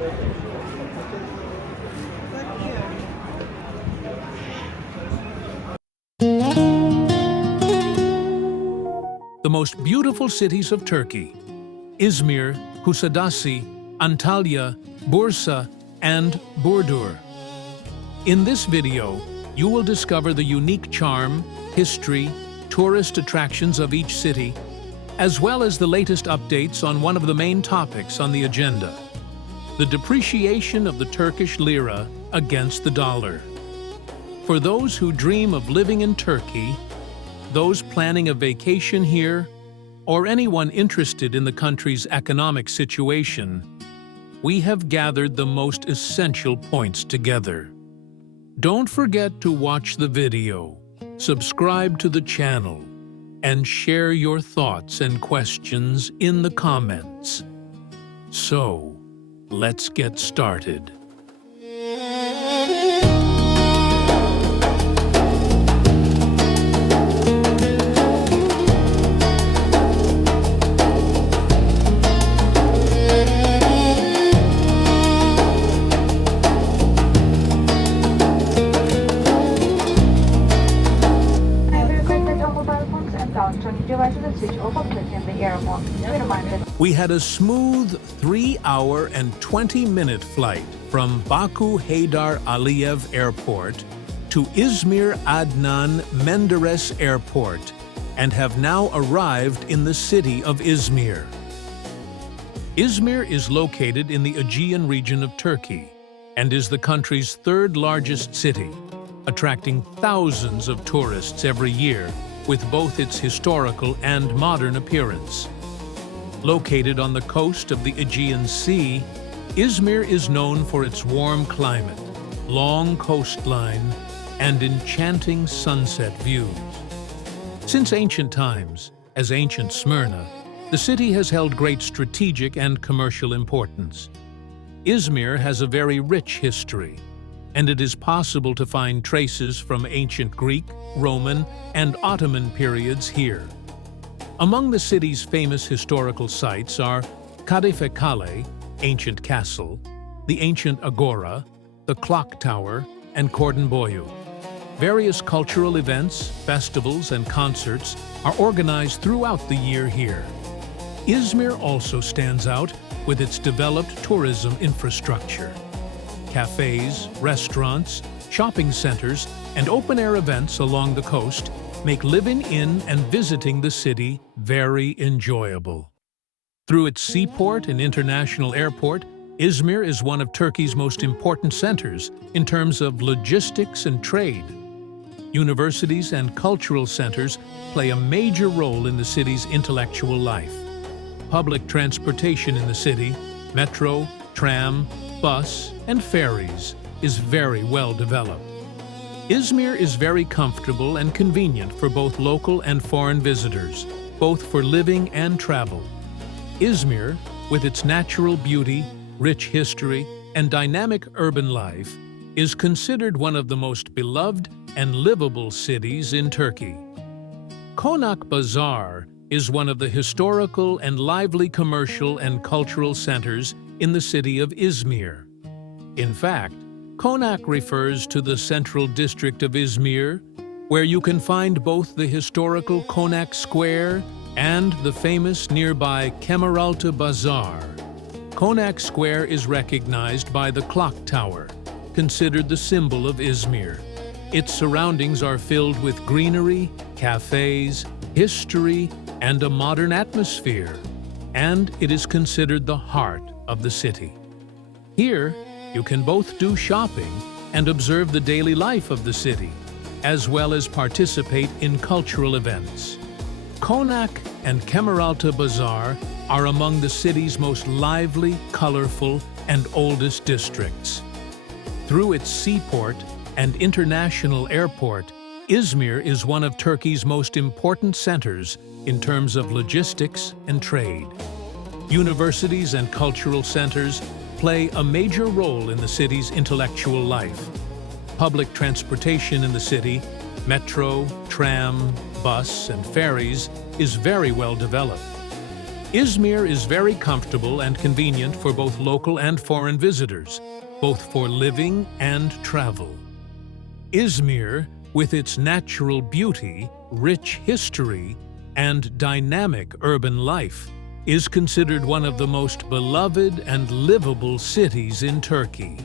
The most beautiful cities of Turkey: Izmir, Kusadasi, Antalya, Bursa, and Burdur. In this video, you will discover the unique charm, history, tourist attractions of each city, as well as the latest updates on one of the main topics on the agenda: the depreciation of the Turkish lira against the dollar. For those who dream of living in Turkey, those planning a vacation here, or anyone interested in the country's economic situation, we have gathered the most essential points together. Don't forget to watch the video, subscribe to the channel, and share your thoughts and questions in the comments. So, let's get started. We had a smooth 3-hour and 20-minute flight from Baku Heydar Aliyev Airport to Izmir Adnan Menderes Airport and have now arrived in the city of Izmir. Izmir is located in the Aegean region of Turkey and is the country's third largest city, attracting thousands of tourists every year with both its historical and modern appearance. Located on the coast of the Aegean Sea, Izmir is known for its warm climate, long coastline, and enchanting sunset views. Since ancient times, as ancient Smyrna, the city has held great strategic and commercial importance. Izmir has a very rich history, and it is possible to find traces from ancient Greek, Roman, and Ottoman periods here. Among the city's famous historical sites are Kadife Kale, ancient castle, the ancient agora, the clock tower, and Cordon Boyu. Various cultural events, festivals, and concerts are organized throughout the year here. Izmir also stands out with its developed tourism infrastructure. Cafes, restaurants, shopping centers, and open-air events along the coast make living in and visiting the city very enjoyable. Through its seaport and international airport, Izmir is one of Turkey's most important centers in terms of logistics and trade. Universities and cultural centers play a major role in the city's intellectual life. Public transportation in the city, metro, tram, bus, and ferries, is very well developed. Izmir is very comfortable and convenient for both local and foreign visitors, both for living and travel. Izmir, with its natural beauty, rich history, and dynamic urban life, is considered one of the most beloved and livable cities in Turkey. Konak Bazaar is one of the historical and lively commercial and cultural centers in the city of Izmir. In fact, Konak refers to the central district of Izmir, where you can find both the historical Konak Square and the famous nearby Kemeraltı Bazaar. Konak Square is recognized by the clock tower, considered the symbol of Izmir. Its surroundings are filled with greenery, cafes, history, and a modern atmosphere, and it is considered the heart of the city. Here, you can both do shopping and observe the daily life of the city, as well as participate in cultural events. Konak and Kemeraltı Bazaar are among the city's most lively, colorful, and oldest districts. Through its seaport and international airport, Izmir is one of Turkey's most important centers in terms of logistics and trade. Universities and cultural centers play a major role in the city's intellectual life. Public transportation in the city, metro, tram, bus, and ferries, is very well developed. Izmir is very comfortable and convenient for both local and foreign visitors, both for living and travel. Izmir, with its natural beauty, rich history, and dynamic urban life, is considered one of the most beloved and livable cities in Turkey.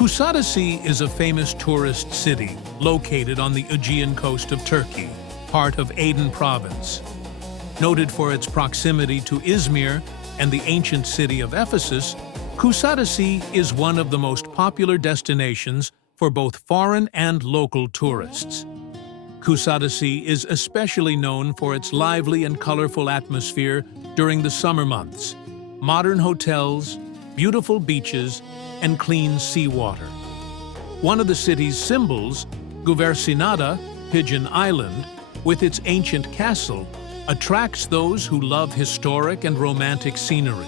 Kusadasi is a famous tourist city located on the Aegean coast of Turkey, part of Aydın province. Noted for its proximity to Izmir and the ancient city of Ephesus, Kusadasi is one of the most popular destinations for both foreign and local tourists. Kusadasi is especially known for its lively and colorful atmosphere during the summer months, modern hotels, beautiful beaches, and clean seawater. One of the city's symbols, Güvercinada, Pigeon Island, with its ancient castle, attracts those who love historic and romantic scenery.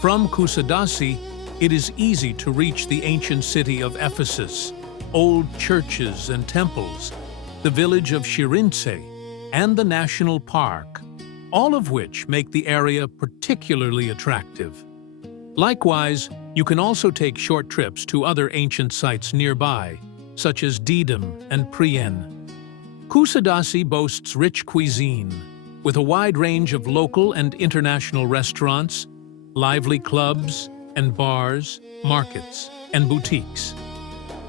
From Kusadasi, it is easy to reach the ancient city of Ephesus, old churches and temples, the village of Şirince, and the national park, all of which make the area particularly attractive. Likewise, you can also take short trips to other ancient sites nearby, such as Didim and Priene. Kusadasi boasts rich cuisine, with a wide range of local and international restaurants, lively clubs and bars, markets, and boutiques.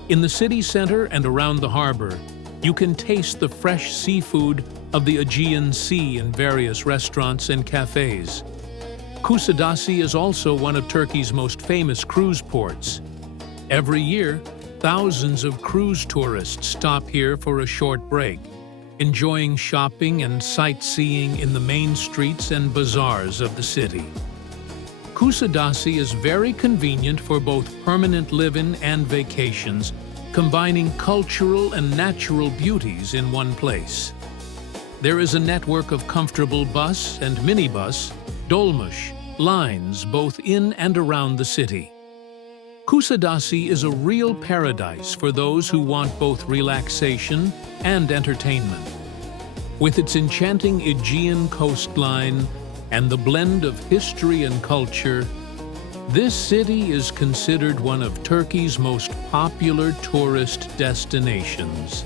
In the city center and around the harbor, you can taste the fresh seafood of the Aegean Sea in various restaurants and cafes. Kusadasi is also one of Turkey's most famous cruise ports. Every year, thousands of cruise tourists stop here for a short break, enjoying shopping and sightseeing in the main streets and bazaars of the city. Kusadasi is very convenient for both permanent living and vacations, combining cultural and natural beauties in one place. There is a network of comfortable bus and minibus, dolmuş, lines both in and around the city. Kusadasi is a real paradise for those who want both relaxation and entertainment. With its enchanting Aegean coastline and the blend of history and culture, this city is considered one of Turkey's most popular tourist destinations.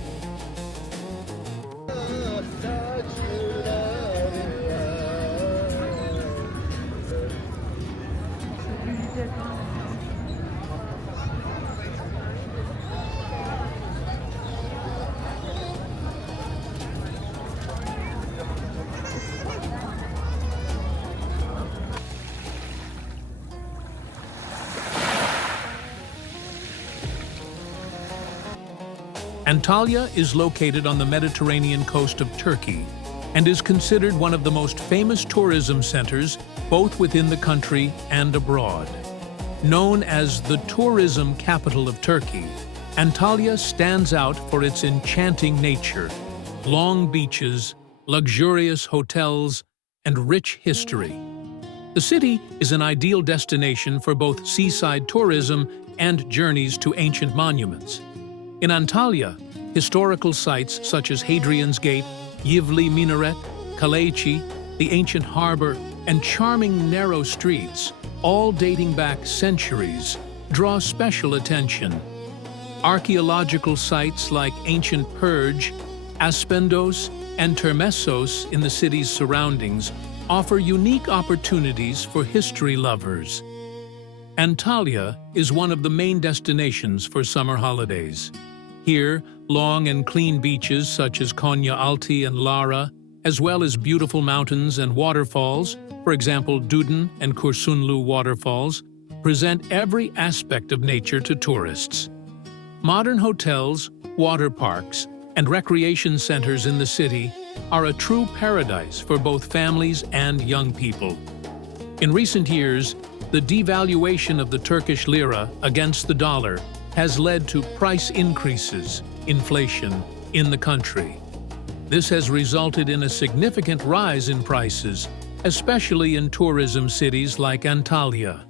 Antalya is located on the Mediterranean coast of Turkey and is considered one of the most famous tourism centers both within the country and abroad. Known as the tourism capital of Turkey, Antalya stands out for its enchanting nature, long beaches, luxurious hotels, and rich history. The city is an ideal destination for both seaside tourism and journeys to ancient monuments. In Antalya, historical sites such as Hadrian's Gate, Yivli Minaret, Kaleci, the ancient harbor, and charming narrow streets, all dating back centuries, draw special attention. Archaeological sites like ancient Perge, Aspendos, and Termessos in the city's surroundings offer unique opportunities for history lovers. Antalya is one of the main destinations for summer holidays. Here, long and clean beaches such as Konya Alti and Lara, as well as beautiful mountains and waterfalls, for example Dudun and Kursunlu waterfalls, present every aspect of nature to tourists. Modern hotels, water parks, and recreation centers in the city are a true paradise for both families and young people. In recent years, the devaluation of the Turkish lira against the dollar has led to price increases, inflation, in the country. This has resulted in a significant rise in prices, especially in tourism cities like Antalya.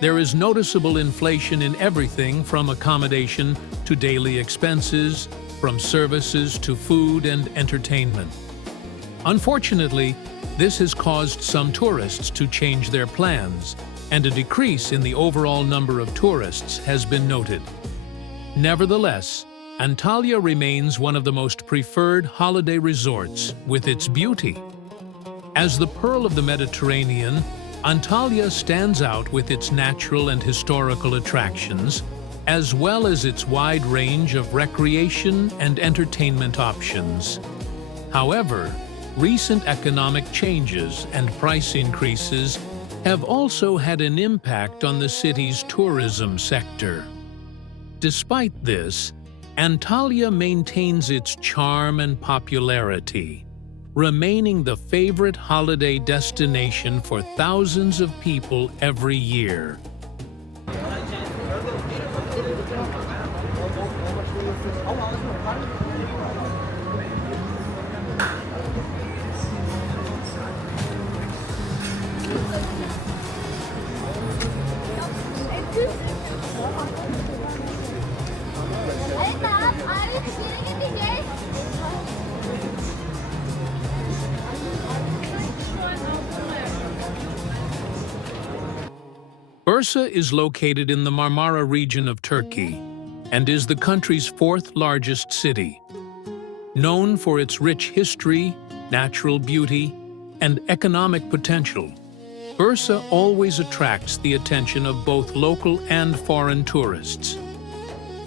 There is noticeable inflation in everything from accommodation to daily expenses, from services to food and entertainment. Unfortunately, this has caused some tourists to change their plans, and a decrease in the overall number of tourists has been noted. Nevertheless, Antalya remains one of the most preferred holiday resorts with its beauty. As the pearl of the Mediterranean, Antalya stands out with its natural and historical attractions, as well as its wide range of recreation and entertainment options. However, recent economic changes and price increases have also had an impact on the city's tourism sector. Despite this, Antalya maintains its charm and popularity, remaining the favorite holiday destination for thousands of people every year. Bursa is located in the Marmara region of Turkey and is the country's fourth largest city. Known for its rich history, natural beauty, and economic potential, Bursa always attracts the attention of both local and foreign tourists.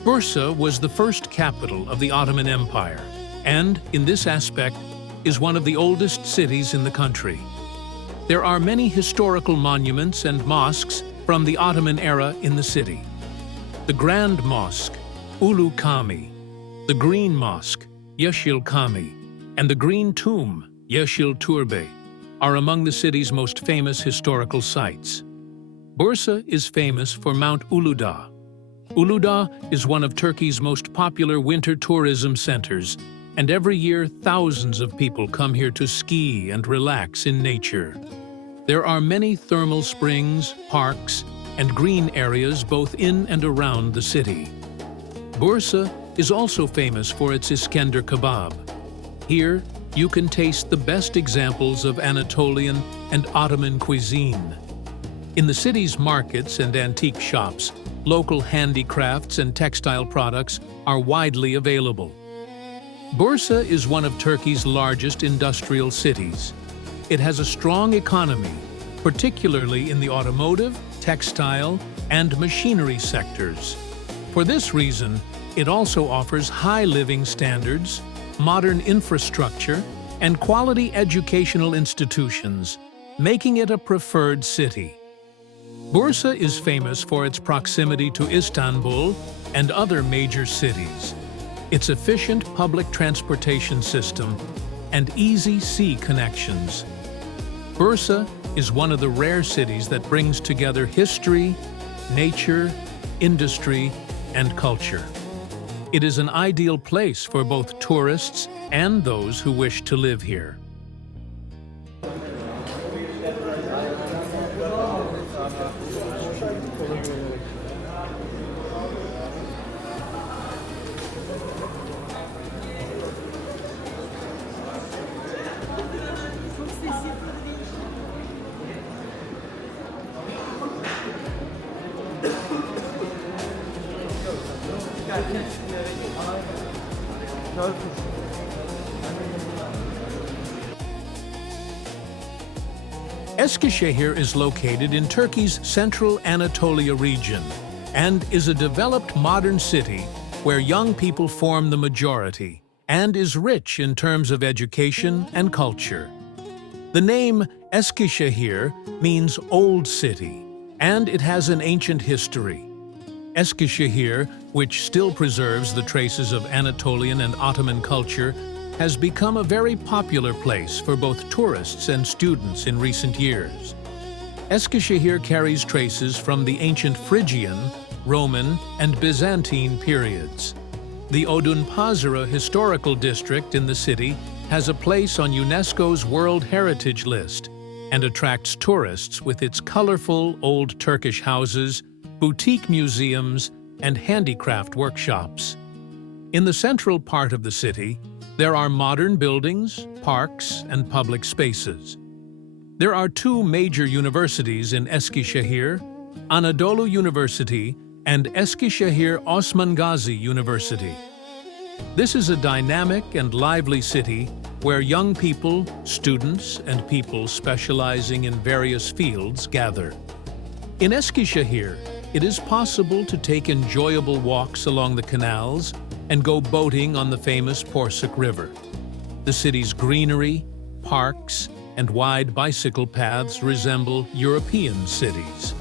Bursa was the first capital of the Ottoman Empire and, in this aspect, is one of the oldest cities in the country. There are many historical monuments and mosques from the Ottoman era in the city. The Grand Mosque, Ulu Cami, the Green Mosque, Yeşil Cami, and the Green Tomb, Yeşil Turbe, are among the city's most famous historical sites. Bursa is famous for Mount Uludağ. Uludağ is one of Turkey's most popular winter tourism centers, and every year thousands of people come here to ski and relax in nature. There are many thermal springs, parks, and green areas both in and around the city. Bursa is also famous for its Iskender kebab. Here, you can taste the best examples of Anatolian and Ottoman cuisine. In the city's markets and antique shops, local handicrafts and textile products are widely available. Bursa is one of Turkey's largest industrial cities. It has a strong economy, particularly in the automotive, textile, and machinery sectors. For this reason, it also offers high living standards, modern infrastructure, and quality educational institutions, making it a preferred city. Bursa is famous for its proximity to Istanbul and other major cities, its efficient public transportation system, and easy sea connections. Bursa is one of the rare cities that brings together history, nature, industry, and culture. It is an ideal place for both tourists and those who wish to live here. Eskisehir is located in Turkey's central Anatolia region and is a developed modern city where young people form the majority and is rich in terms of education and culture. The name Eskisehir means old city, and it has an ancient history. Eskisehir, which still preserves the traces of Anatolian and Ottoman culture, has become a very popular place for both tourists and students in recent years. Eskisehir carries traces from the ancient Phrygian, Roman, and Byzantine periods. The Odunpazarı historical district in the city has a place on UNESCO's World Heritage List, and attracts tourists with its colorful old Turkish houses, boutique museums, and handicraft workshops. In the central part of the city, there are modern buildings, parks, and public spaces. There are two major universities in Eskisehir, Anadolu University and Eskisehir Osman Gazi University. This is a dynamic and lively city where young people, students, and people specializing in various fields gather. In Eskisehir, it is possible to take enjoyable walks along the canals and go boating on the famous Porsuk River. The city's greenery, parks, and wide bicycle paths resemble European cities.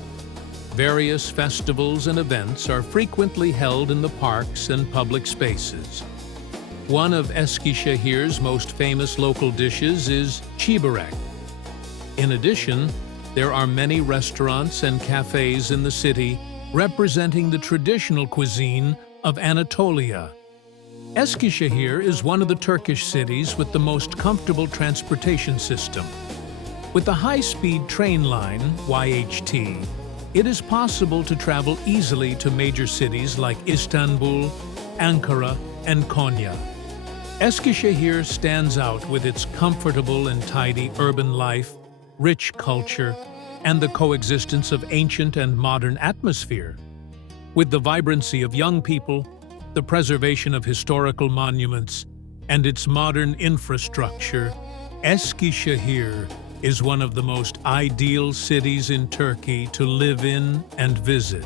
Various festivals and events are frequently held in the parks and public spaces. One of Eskisehir's most famous local dishes is çiğ. In addition, there are many restaurants and cafes in the city representing the traditional cuisine of Anatolia. Eskisehir is one of the Turkish cities with the most comfortable transportation system. With the high-speed train line, YHT, it is possible to travel easily to major cities like Istanbul, Ankara, and Konya. Eskisehir stands out with its comfortable and tidy urban life, rich culture, and the coexistence of ancient and modern atmosphere. With the vibrancy of young people, the preservation of historical monuments, and its modern infrastructure, Eskisehir is one of the most ideal cities in Turkey to live in and visit.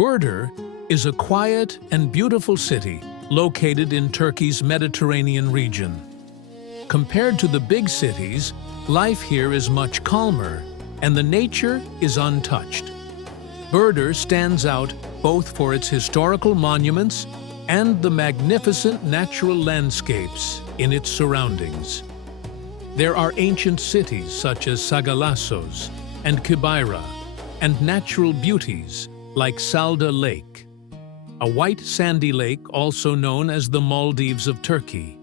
Burdur is a quiet and beautiful city located in Turkey's Mediterranean region. Compared to the big cities, life here is much calmer and the nature is untouched. Burdur stands out both for its historical monuments and the magnificent natural landscapes in its surroundings. There are ancient cities such as Sagalassos and Kibira, and natural beauties like Salda Lake, a white sandy lake also known as the Maldives of Turkey.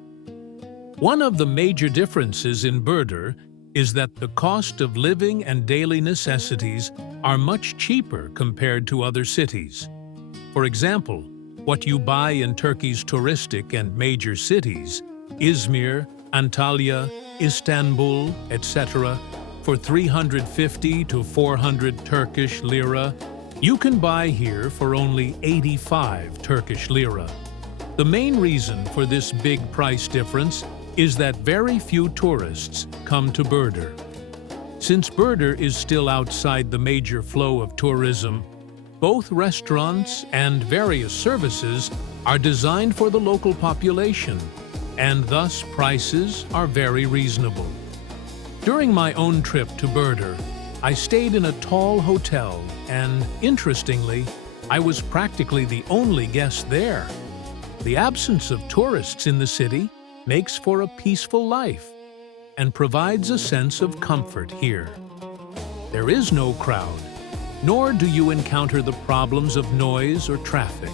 One of the major differences in Burdur is that the cost of living and daily necessities are much cheaper compared to other cities. For example, what you buy in Turkey's touristic and major cities, Izmir, Antalya, Istanbul, etc., for 350 to 400 Turkish lira, you can buy here for only 85 Turkish lira. The main reason for this big price difference is that very few tourists come to Burdur. Since Burdur is still outside the major flow of tourism, both restaurants and various services are designed for the local population, and thus prices are very reasonable. During my own trip to Burdur, I stayed in a tall hotel and, interestingly, I was practically the only guest there. The absence of tourists in the city makes for a peaceful life and provides a sense of comfort here. There is no crowd, nor do you encounter the problems of noise or traffic.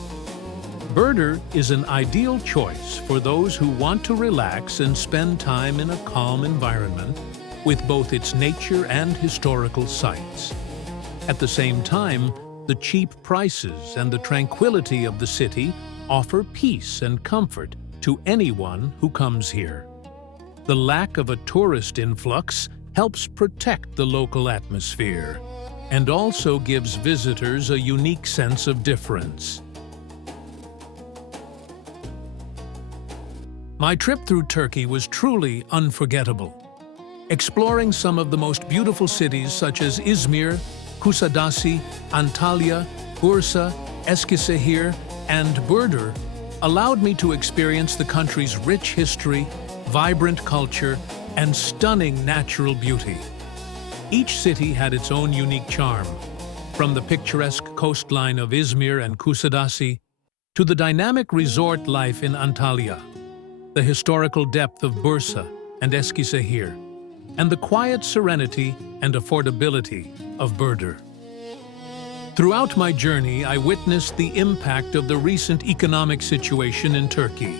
Burdur is an ideal choice for those who want to relax and spend time in a calm environment with both its nature and historical sites. At the same time, the cheap prices and the tranquility of the city offer peace and comfort to anyone who comes here. The lack of a tourist influx helps protect the local atmosphere and also gives visitors a unique sense of difference. My trip through Turkey was truly unforgettable. Exploring some of the most beautiful cities such as Izmir, Kusadasi, Antalya, Bursa, Eskisehir, and Burdur allowed me to experience the country's rich history, vibrant culture, and stunning natural beauty. Each city had its own unique charm, from the picturesque coastline of Izmir and Kusadasi to the dynamic resort life in Antalya, the historical depth of Bursa and Eskisehir, and the quiet serenity and affordability of Burdur. Throughout my journey, I witnessed the impact of the recent economic situation in Turkey,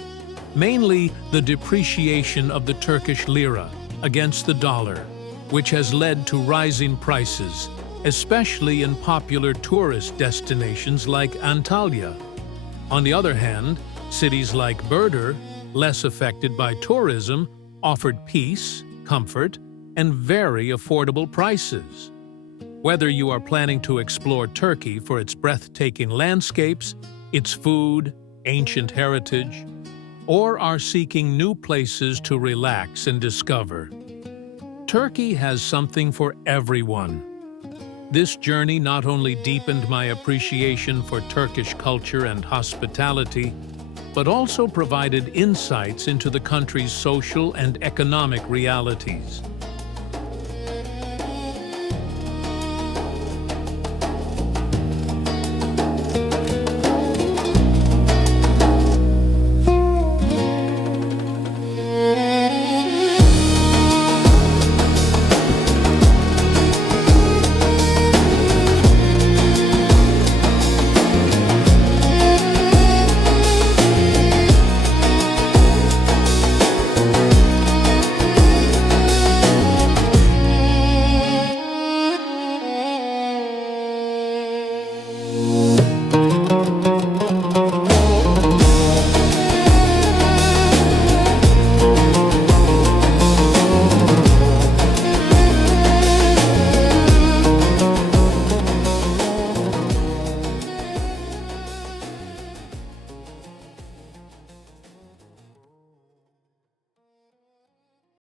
mainly the depreciation of the Turkish lira against the dollar, which has led to rising prices, especially in popular tourist destinations like Antalya. On the other hand, cities like Burdur, less affected by tourism, offered peace, comfort, and very affordable prices. Whether you are planning to explore Turkey for its breathtaking landscapes, its food, ancient heritage, or are seeking new places to relax and discover, Turkey has something for everyone. This journey not only deepened my appreciation for Turkish culture and hospitality, but also provided insights into the country's social and economic realities.